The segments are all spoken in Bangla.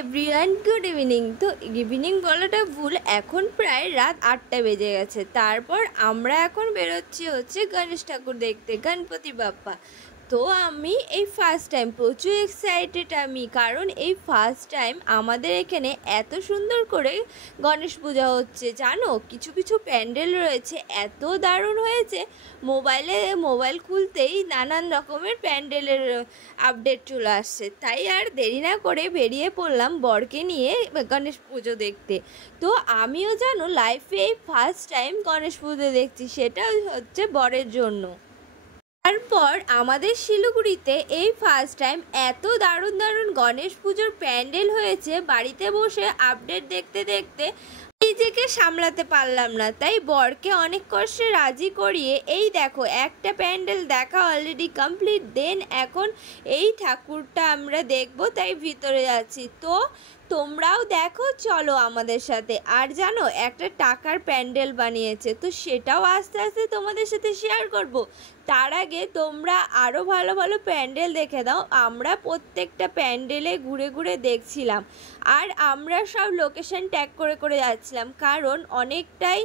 Everyone, good evening. তো ইভিনিং বলাটা ভুল, এখন প্রায় রাত 8টা বেজে গেছে। তারপর আমরা এখন বেরোচ্ছি গণেশ ঠাকুর দেখতে, গণপতি বাপ্পা। তো আমি এই ফার্স্ট টাইম প্রচুর এক্সাইটেড আমি, কারণ এই ফার্স্ট টাইম আমাদের এখানে এত সুন্দর করে গণেশ পূজা হচ্ছে। জানো, কিছু কিছু প্যান্ডেল রয়েছে, এত দারুণ হয়েছে। মোবাইল খুলতেই নানান রকমের প্যান্ডেলের আপডেট চলে আসছে। তাই আর দেরি না করে বেরিয়ে পড়লাম বরকে নিয়ে গণেশ পুজো দেখতে। তো আমিও জানো লাইফে এই ফার্স্ট টাইম গণেশ পুজো দেখছি, সেটা হচ্ছে বরের জন্য। তারপর আমাদের শিলিগুড়িতে এই ফার্স্ট টাইম এত দারুণ দারুণ গণেশ পুজোর প্যান্ডেল হয়েছে, বাড়িতে বসে আপডেট দেখতে দেখতে নিজেকে সামলাতে পারলাম না। তাই বরকে অনেক কষ্টে রাজি করিয়ে এই দেখো একটা প্যান্ডেল দেখা অলরেডি কমপ্লিট। দেন এখন এই ঠাকুরটা আমরা দেখব, তাই ভিতরে যাচ্ছি। তো তোমরাও দেখো, চলো আমাদের সাথে। আর জানো, একটা টাকার প্যান্ডেল বানিয়েছে, তো সেটাও আস্তে আস্তে তোমাদের সাথে শেয়ার করব। তার আগে তোমরা আরও ভালো ভালো প্যান্ডেল দেখে দাও। আমরা প্রত্যেকটা প্যান্ডেলে ঘুরে ঘুরে দেখছিলাম, আর আমরা সব লোকেশন ট্যাগ করে করে যাচ্ছিলাম, কারণ অনেকটাই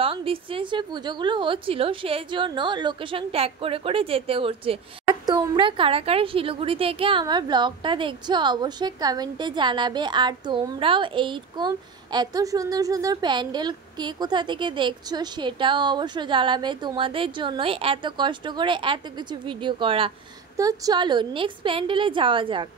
লং ডিস্টেন্সে পুজোগুলো হচ্ছিল, সেই জন্য লোকেশন ট্যাগ করে করে যেতে হচ্ছে। আর তোমরা কারা কারা শিলিগুড়ি থেকে আমার ব্লগটা দেখছো অবশ্যই কমেন্টে জানাবে। আর তোমরাও এইরকম এত সুন্দর সুন্দর প্যান্ডেল কে কোথা থেকে দেখছো সেটাও অবশ্য জানাবে। তোমাদের জন্যই এত কষ্ট করে এত কিছু ভিডিও করা। তো চলো নেক্সট প্যান্ডেলে যাওয়া যাক।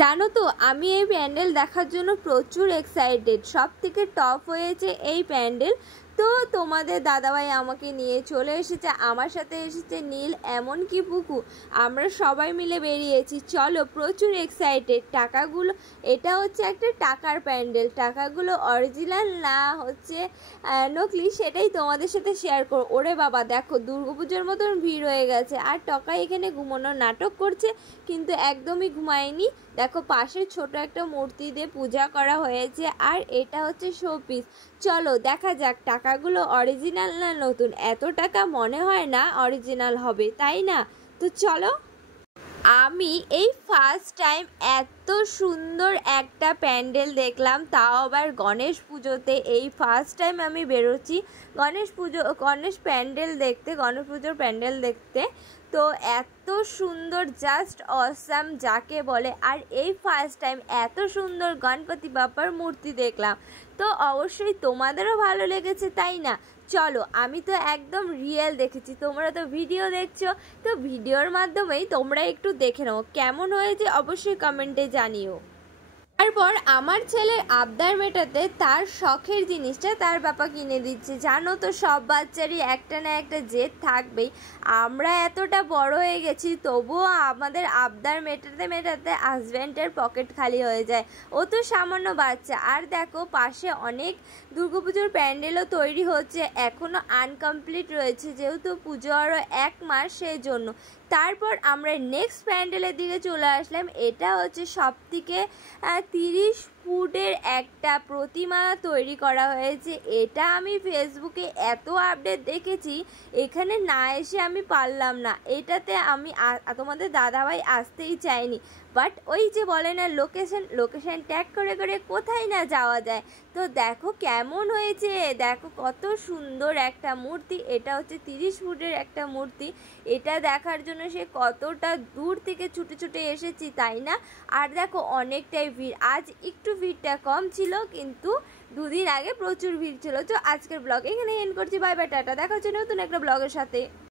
জানো তো, আমি এই প্যান্ডেল দেখার জন্য প্রচুর এক্সাইটেড। সব থেকে টপ হয়েছে এই প্যান্ডেল। তো তোমাদের দাদাভাই আমাকে নিয়ে চলে এসেছে, আমার সাথে এসেছে নীল, এমনকি পুকু। আমরা সবাই মিলে বেরিয়েছি। চলো, প্রচুর এক্সাইটেড। টাকাগুলো, এটা হচ্ছে একটা টাকার প্যান্ডেল। টাকাগুলো অরিজিনাল না হচ্ছে নকলি, সেটাই তোমাদের সাথে শেয়ার করো। ওরে বাবা, দেখো দুর্গাপুজোর মতন ভিড় হয়ে গেছে। আর টাকা এখানে ঘুমানোর নাটক করছে, কিন্তু একদমই ঘুমায়নি। দেখো পাশে ছোট একটা মূর্তি দিয়ে পূজা করা হয়েছে, আর এটা হচ্ছে শোপিস। চলো দেখা যাক টাকাগুলো অরিজিনাল না নতুন। এত টাকা মনে হয় না অরিজিনাল হবে, তাই না? তো চলো। আমি এই ফার্স্ট টাইম এত সুন্দর একটা প্যান্ডেল দেখলাম, তাও আবার গণেশ পুজোতে। এই ফার্স্ট টাইম আমি বেরোচ্ছি গণেশ পুজোর প্যান্ডেল দেখতে। তো এত সুন্দর, জাস্ট অসাম যাকে বলে। আর এই ফার্স্ট টাইম এত সুন্দর গণপতি বাপ্পার মূর্তি দেখলাম, তো অবশ্যই তোমাদেরও ভালো লেগেছে, তাই না? চলো, আমি তো একদম রিয়েল দেখেছি, তোমরা তো ভিডিও দেখছো, তো ভিডিওর মাধ্যমেই তোমরা একটু দেখে নাও কেমন হয়েছে, অবশ্যই কমেন্টে জানিও। তারপর আমার ছেলের আবদার মেটাতে তার শখের জিনিসটা তার বাবা কিনে দিচ্ছে। জানো তো, সব বাচ্চারই একটা না একটা জেদ থাকবেই। আমরা এতটা বড় হয়ে গেছি, তবুও আমাদের আবদার মেটাতে মেটাতে হাজব্যান্ডের পকেট খালি হয়ে যায়। ও তো সামান্য বাচ্চা। আর দেখো পাশে অনেক দুর্গাপুজোর প্যান্ডেলও তৈরি হচ্ছে, এখনও আনকমপ্লিট রয়েছে, যেহেতু পুজো আরও 1 মাস, সেই জন্য। তারপর আমরা নেক্সট প্যান্ডেলের দিকে চলে আসলাম। এটা হচ্ছে সবথেকে 30 ফুটের একটা প্রতিমা তৈরি করা হয়েছে। এটা আমি ফেসবুকে এত আপডেট দেখেছি, এখানে না এসে আমি পারলাম না। এটাতে আমি তোমাদের দাদাভাই আসতেই চাইনি, বাট ওই যে বলে না লোকেশন ট্যাগ করে করে কোথায় না যাওয়া যায়। তো দেখো কেমন হয়েছে, দেখো কত সুন্দর একটা মূর্তি। এটা হচ্ছে 30 ফুটের একটা মূর্তি। এটা দেখার জন্য সে কতটা দূর থেকে ছুটে ছুটে এসেছি, তাই না? আর দেখো অনেকটাই ভিড়। আজ একটু ভিড়টা কম ছিল, কিন্তু 2 দিন আগে প্রচুর ভিড় ছিল। তো আজকের ব্লগ এখানে এন্ড করছি। Bye bye, tata. দেখা হচ্ছে নতুন একটা ব্লগের সাথে।